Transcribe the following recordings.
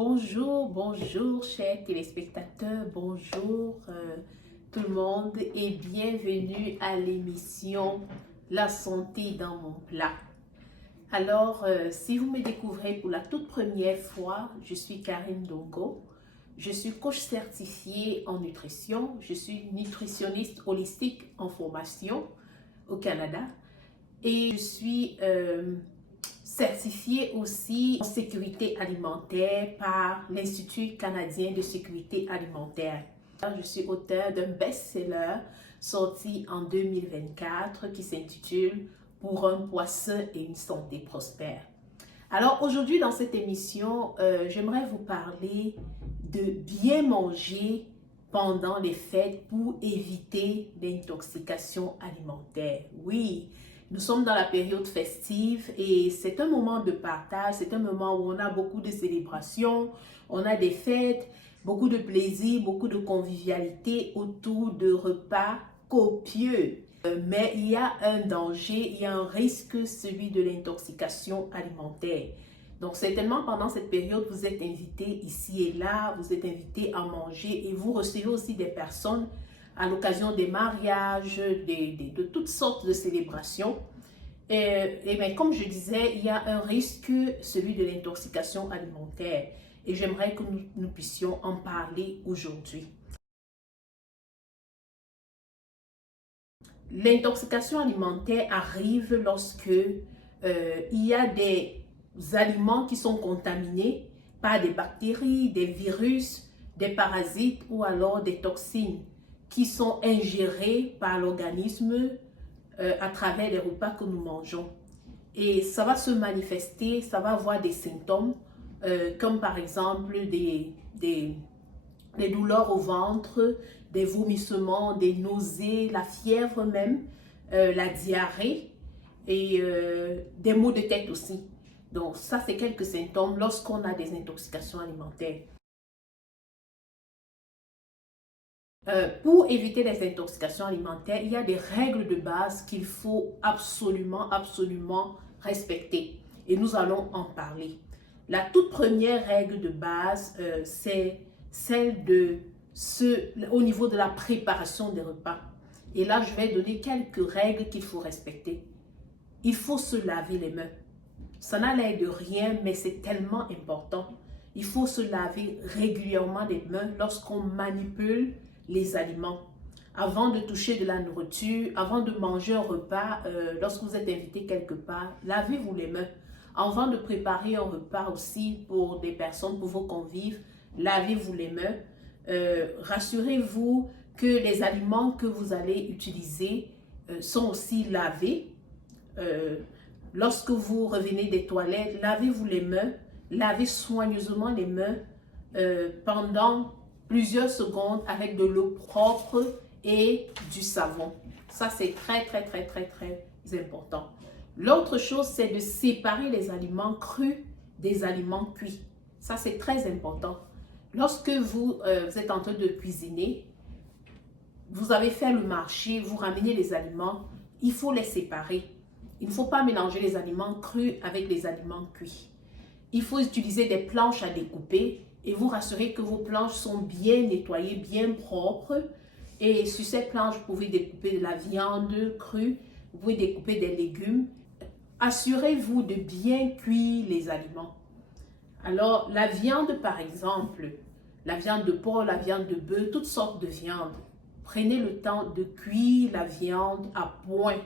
Bonjour, bonjour chers téléspectateurs, bonjour tout le monde et bienvenue à l'émission La santé dans mon plat. Alors, si vous me découvrez pour la toute première fois, je suis Karine Dongo. Je suis coach certifiée en nutrition. Je suis nutritionniste holistique en formation au Canada. Et je suis certifiée aussi en sécurité alimentaire par l'Institut canadien de sécurité alimentaire. Je suis auteure d'un best-seller sorti en 2024 qui s'intitule « Pour un poids sain et une santé prospère ». Alors aujourd'hui dans cette émission, j'aimerais vous parler de bien manger pendant les fêtes pour éviter l'intoxication alimentaire. Oui, nous sommes dans la période festive et c'est un moment de partage, c'est un moment où on a beaucoup de célébrations, on a des fêtes, beaucoup de plaisir, beaucoup de convivialité autour de repas copieux. Mais il y a un danger, il y a un risque, celui de l'intoxication alimentaire. Donc certainement pendant cette période, vous êtes invités ici et là, vous êtes invités à manger et vous recevez aussi des personnes à l'occasion des mariages, de toutes sortes de célébrations. Et bien, comme je disais, il y a un risque, celui de l'intoxication alimentaire. Et j'aimerais que nous puissions en parler aujourd'hui. L'intoxication alimentaire arrive lorsque il y a des aliments qui sont contaminés par des bactéries, des virus, des parasites ou alors des toxines qui sont ingérées par l'organisme à travers les repas que nous mangeons. Et ça va se manifester, ça va avoir des symptômes comme par exemple des douleurs au ventre, des vomissements, des nausées, la fièvre même, la diarrhée et des maux de tête aussi. Donc ça, c'est quelques symptômes lorsqu'on a des intoxications alimentaires. Pour éviter les intoxications alimentaires, il y a des règles de base qu'il faut absolument respecter. Et nous allons en parler. La toute première règle de base, c'est celle au niveau de la préparation des repas. Et là, je vais donner quelques règles qu'il faut respecter. Il faut se laver les mains. Ça n'a l'air de rien, mais c'est tellement important. Il faut se laver régulièrement les mains lorsqu'on manipule les aliments. Avant de toucher de la nourriture, avant de manger un repas, lorsque vous êtes invité quelque part, lavez-vous les mains. Avant de préparer un repas aussi pour des personnes, pour vos convives, lavez-vous les mains. Rassurez-vous que les aliments que vous allez utiliser sont aussi lavés. Lorsque vous revenez des toilettes, lavez-vous les mains, lavez soigneusement les mains pendant plusieurs secondes avec de l'eau propre et du savon. Ça, c'est très important. L'autre chose, c'est de séparer les aliments crus des aliments cuits. Ça, c'est très important. Lorsque vous êtes en train de cuisiner, vous avez fait le marché, vous ramenez les aliments, il faut les séparer. Il ne faut pas mélanger les aliments crus avec les aliments cuits. Il faut utiliser des planches à découper et vous rassurer que vos planches sont bien nettoyées, bien propres. Et sur ces planches, vous pouvez découper de la viande crue, vous pouvez découper des légumes. Assurez-vous de bien cuire les aliments. Alors, la viande par exemple, la viande de porc, la viande de bœuf, toutes sortes de viandes. Prenez le temps de cuire la viande à point.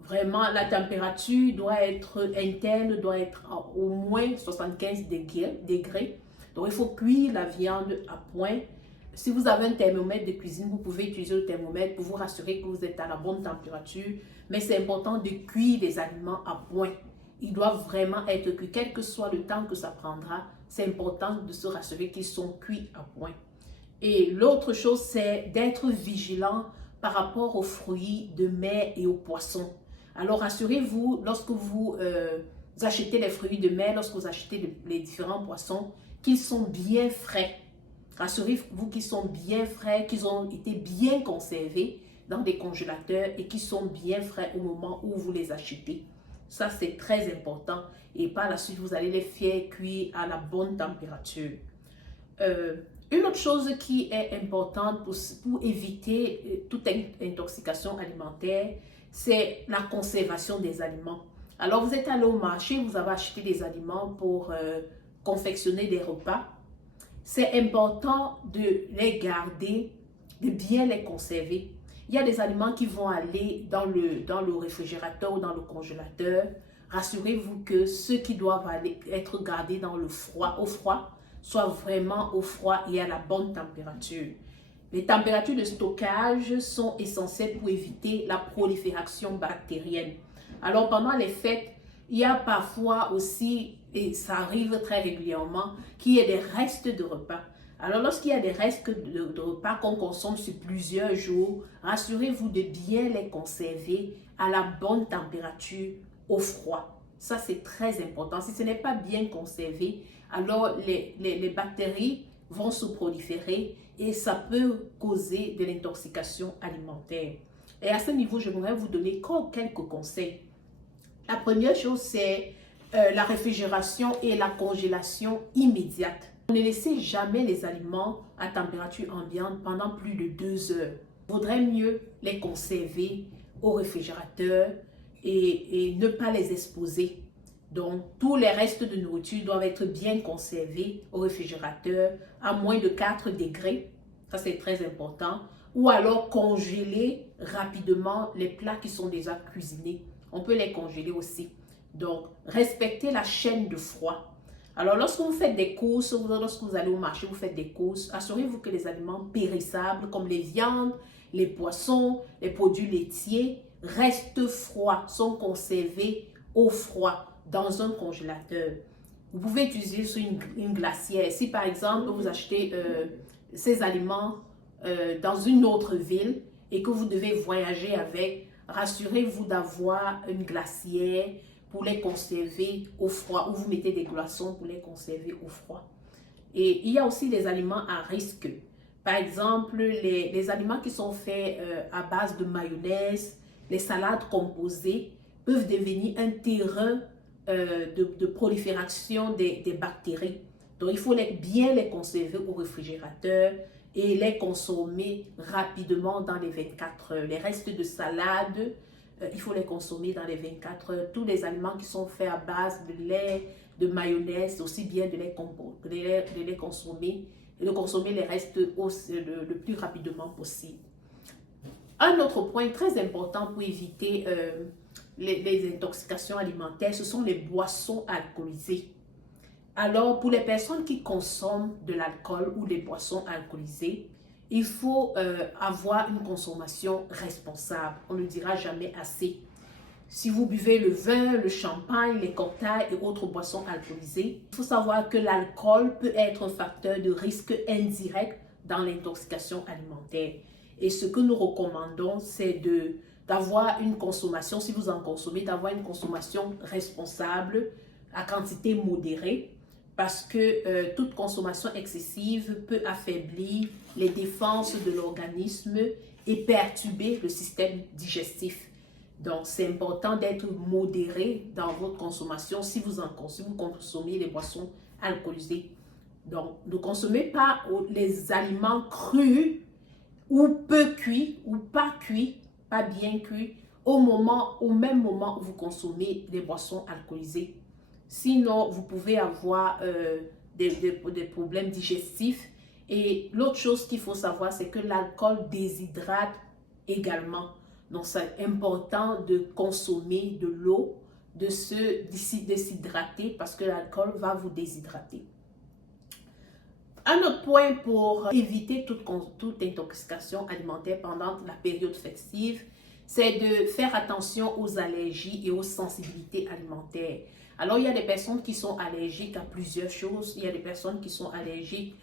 Vraiment, la température doit être interne, doit être au moins 75 degrés. Donc, il faut cuire la viande à point. Si vous avez un thermomètre de cuisine, vous pouvez utiliser le thermomètre pour vous rassurer que vous êtes à la bonne température. Mais c'est important de cuire les aliments à point. Ils doivent vraiment être cuits, quel que soit le temps que ça prendra. C'est important de se rassurer qu'ils sont cuits à point. Et l'autre chose, c'est d'être vigilant par rapport aux fruits de mer et aux poissons. Alors, rassurez-vous, lorsque vous achetez les fruits de mer, lorsque vous achetez les différents poissons, qu'ils sont bien frais. Rassurez-vous qu'ils sont bien frais, qu'ils ont été bien conservés dans des congélateurs et qu'ils sont bien frais au moment où vous les achetez. Ça, c'est très important. Et par la suite, vous allez les faire cuire à la bonne température. Une autre chose qui est importante pour éviter toute intoxication alimentaire, c'est la conservation des aliments. Alors, vous êtes allé au marché, vous avez acheté des aliments pour confectionner des repas. C'est important de les garder, de bien les conserver. Il y a des aliments qui vont aller dans le réfrigérateur ou dans le congélateur. Rassurez-vous que ceux qui doivent être gardés dans le froid, au froid, soient vraiment au froid et à la bonne température. Les températures de stockage sont essentielles pour éviter la prolifération bactérienne. Alors pendant les fêtes, il y a parfois aussi, et ça arrive très régulièrement, qu'il y ait des restes de repas. Alors lorsqu'il y a des restes de repas qu'on consomme sur plusieurs jours, rassurez-vous de bien les conserver à la bonne température au froid. Ça, c'est très important. Si ce n'est pas bien conservé, alors les bactéries vont se proliférer et ça peut causer de l'intoxication alimentaire. Et à ce niveau, je voudrais vous donner quelques conseils. La première chose, c'est la réfrigération et la congélation immédiate. Ne laissez jamais les aliments à température ambiante pendant plus de 2 heures. Il vaudrait mieux les conserver au réfrigérateur et ne pas les exposer. Donc, tous les restes de nourriture doivent être bien conservés au réfrigérateur à moins de 4 degrés. Ça, c'est très important. Ou alors congeler rapidement les plats qui sont déjà cuisinés. On peut les congeler aussi. Donc, respectez la chaîne de froid. Alors, lorsque vous faites des courses, lorsque vous allez au marché, vous faites des courses, assurez-vous que les aliments périssables comme les viandes, les poissons, les produits laitiers restent froids, sont conservés au froid dans un congélateur. Vous pouvez utiliser sur une glacière. Si par exemple, vous achetez ces aliments dans une autre ville et que vous devez voyager avec, rassurez-vous d'avoir une glacière pour les conserver au froid, ou vous mettez des glaçons pour les conserver au froid. Et il y a aussi les aliments à risque. Par exemple, les aliments qui sont faits à base de mayonnaise, les salades composées peuvent devenir un terrain de prolifération des bactéries. Donc, il faut bien les conserver au réfrigérateur et les consommer rapidement dans les 24 heures. Les restes de salade, il faut les consommer dans les 24 heures. Tous les aliments qui sont faits à base de lait, de mayonnaise, aussi bien de les consommer et de consommer les restes le plus rapidement possible. Un autre point très important pour éviter les intoxications alimentaires, ce sont les boissons alcoolisées. Alors, pour les personnes qui consomment de l'alcool ou des boissons alcoolisées, il faut avoir une consommation responsable. On ne le dira jamais assez. Si vous buvez le vin, le champagne, les cocktails et autres boissons alcoolisées, il faut savoir que l'alcool peut être un facteur de risque indirect dans l'intoxication alimentaire. Et ce que nous recommandons, c'est d'avoir une consommation, si vous en consommez, d'avoir une consommation responsable à quantité modérée, parce que toute consommation excessive peut affaiblir les défenses de l'organisme et perturber le système digestif. Donc, c'est important d'être modéré dans votre consommation si vous consommez les boissons alcoolisées. Donc, ne consommez pas les aliments crus ou peu cuits ou pas cuits, pas bien cuits, au même moment où vous consommez des boissons alcoolisées. Sinon, vous pouvez avoir des problèmes digestifs. Et l'autre chose qu'il faut savoir, c'est que l'alcool déshydrate également. Donc, c'est important de consommer de l'eau, de se déshydrater parce que l'alcool va vous déshydrater. Un autre point pour éviter toute intoxication alimentaire pendant la période festive, c'est de faire attention aux allergies et aux sensibilités alimentaires. Alors, il y a des personnes qui sont allergiques à plusieurs choses. Il y a des personnes qui sont allergiques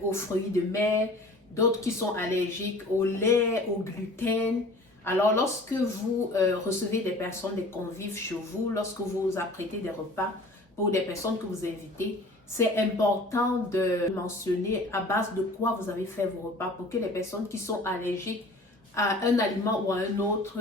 aux fruits de mer, d'autres qui sont allergiques au lait, au gluten. Alors, lorsque vous recevez des personnes, des convives chez vous, lorsque vous apprêtez des repas pour des personnes que vous invitez, c'est important de mentionner à base de quoi vous avez fait vos repas pour que les personnes qui sont allergiques à un aliment ou à un autre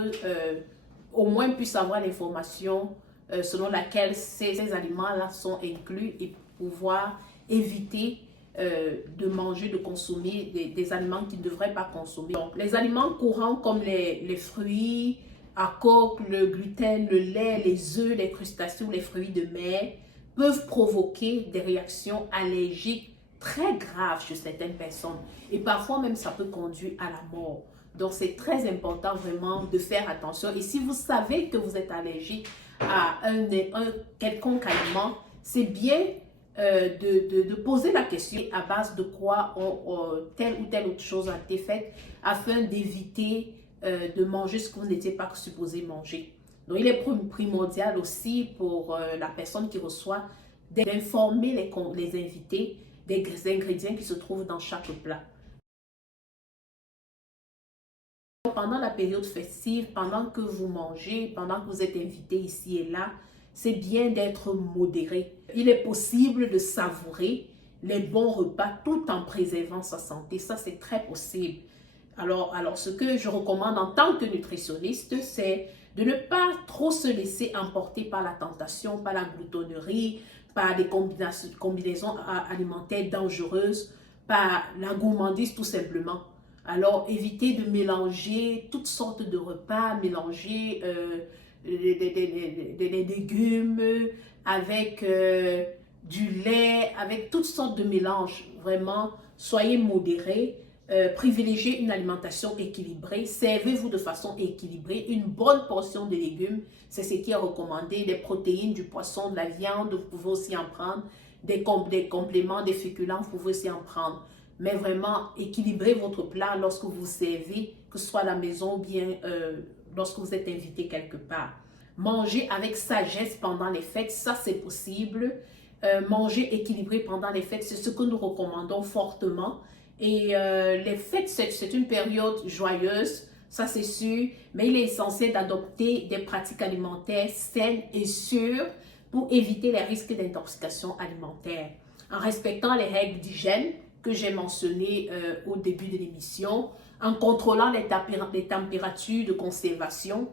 au moins puisse avoir l'information selon laquelle ces aliments-là sont inclus et pouvoir éviter de manger, de consommer des aliments qu'ils ne devraient pas consommer. Donc, les aliments courants comme les fruits à coque, le gluten, le lait, les œufs, les crustacés ou les fruits de mer peuvent provoquer des réactions allergiques très graves chez certaines personnes. Et parfois même, ça peut conduire à la mort. Donc, c'est très important vraiment de faire attention. Et si vous savez que vous êtes allergique à un quelconque aliment, c'est bien de poser la question à base de quoi telle ou telle autre chose a été faite afin d'éviter de manger ce que vous n'étiez pas supposé manger. Donc, il est primordial aussi pour la personne qui reçoit d'informer les invités des ingrédients qui se trouvent dans chaque plat. Pendant la période festive, pendant que vous mangez, pendant que vous êtes invité ici et là, c'est bien d'être modéré. Il est possible de savourer les bons repas tout en préservant sa santé. Ça, c'est très possible. Alors, ce que je recommande en tant que nutritionniste, c'est de ne pas trop se laisser emporter par la tentation, par la gloutonnerie, par des combinaisons alimentaires dangereuses, par la gourmandise tout simplement. Alors, évitez de mélanger toutes sortes de repas, mélanger des légumes avec du lait, avec toutes sortes de mélanges. Vraiment, soyez modérés. Privilégiez une alimentation équilibrée, servez-vous de façon équilibrée, une bonne portion de légumes, c'est ce qui est recommandé, des protéines, du poisson, de la viande, vous pouvez aussi en prendre, des compléments, des féculents, vous pouvez aussi en prendre. Mais vraiment, équilibrez votre plat lorsque vous servez, que ce soit à la maison ou bien lorsque vous êtes invité quelque part. Manger avec sagesse pendant les fêtes, ça c'est possible. Manger équilibré pendant les fêtes, c'est ce que nous recommandons fortement. Et les fêtes, c'est une période joyeuse, ça c'est sûr, mais il est essentiel d'adopter des pratiques alimentaires saines et sûres pour éviter les risques d'intoxication alimentaire. En respectant les règles d'hygiène que j'ai mentionnées au début de l'émission, en contrôlant les températures de conservation,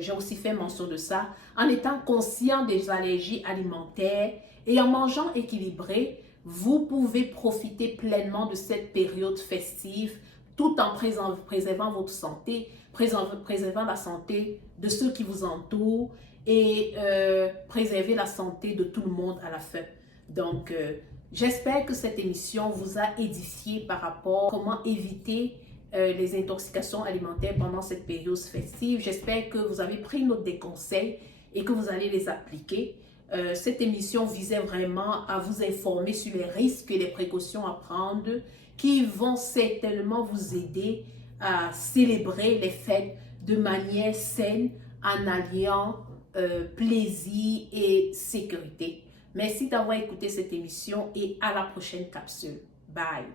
j'ai aussi fait mention de ça, en étant conscient des allergies alimentaires et en mangeant équilibré, vous pouvez profiter pleinement de cette période festive tout en préservant votre santé, préservant la santé de ceux qui vous entourent et préserver la santé de tout le monde à la fin. Donc, j'espère que cette émission vous a édifié par rapport à comment éviter les intoxications alimentaires pendant cette période festive. J'espère que vous avez pris note des conseils et que vous allez les appliquer. Cette émission visait vraiment à vous informer sur les risques et les précautions à prendre qui vont certainement vous aider à célébrer les fêtes de manière saine en alliant plaisir et sécurité. Merci d'avoir écouté cette émission et à la prochaine capsule. Bye!